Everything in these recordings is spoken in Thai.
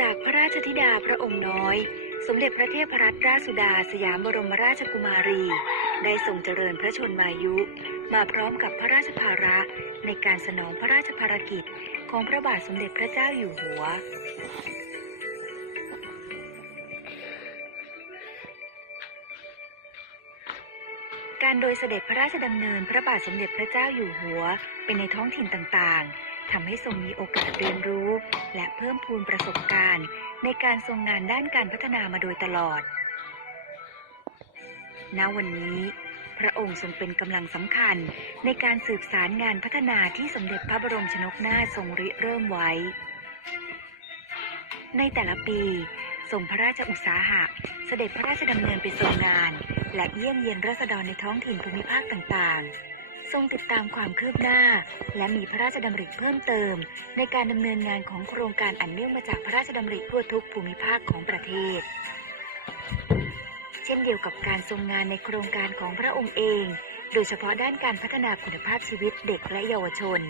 จากพระราชธิดาพระองค์น้อย สมเด็จพระเทพรัตนราชสุดาสยามบรมราชกุมารี ได้ทรงเจริญพระชนมายุ มาพร้อมกับพระราชภาระในการสนองพระราชภารกิจของพระบาทสมเด็จพระเจ้าอยู่หัว การโดยเสด็จพระราชดำเนินพระบาทสมเด็จพระเจ้าอยู่หัว เป็นในท้องถิ่นต่างๆทำให้ทรงมีโอกาสเรียนรู้ และเพิ่มพูนประสบการณ์ ในการทรงงานด้านการพัฒนามาโดยตลอด ณ วันนี้ พระองค์ทรงเป็นกำลังสำคัญในการสืบสารงานพัฒนาที่สมเด็จพระบรมชนกนาถทรงริเริ่มไว้ ในแต่ละปีทรงพระราชอุตสาหะ เสด็จพระราชดำเนินไปทรงงาน และเยี่ยมเยียนราษฎรในท้องถิ่นภูมิภาคต่างๆ ทรงติดตามความคืบหน้า และมีพระราชดำริเพิ่มเติม ในการดำเนินงานของโครงการอันเนื่องมาจากพระราชดำริทั่วทุกภูมิภาคของประเทศ เช่นเดียวกับการทรงงานในโครงการของพระองค์เอง โดยเฉพาะด้านการพัฒนาคุณภาพชีวิตเด็กและเยาวชน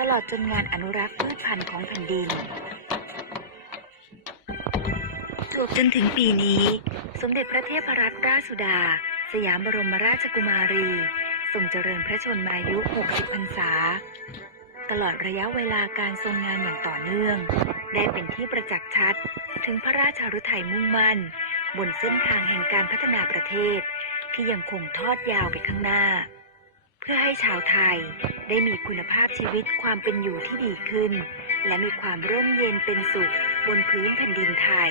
ตลอดจนงานอนุรักษ์พืชพันธุ์ของแผ่นดิน วบจนถึงปีนี้ สมเด็จพระเทพรัตนราชสุดา สยามบรมราชกุมารีทรงเจริญพระชนมายุ 60 พรรษา ตลอดระยะเวลาการทรงงานอย่างต่อเนื่อง ได้เป็นที่ประจักษ์ชัด ถึงพระราชาฤทัยมุ่งมั่น บนเส้นทางแห่งการพัฒนาประเทศ ที่ยังคงทอดยาวไปข้างหน้า เพื่อให้ชาวไทยได้มีคุณภาพชีวิตความเป็นอยู่ที่ดีขึ้น และมีความร่มเย็นเป็นสุขบนพื้นแผ่นดินไทย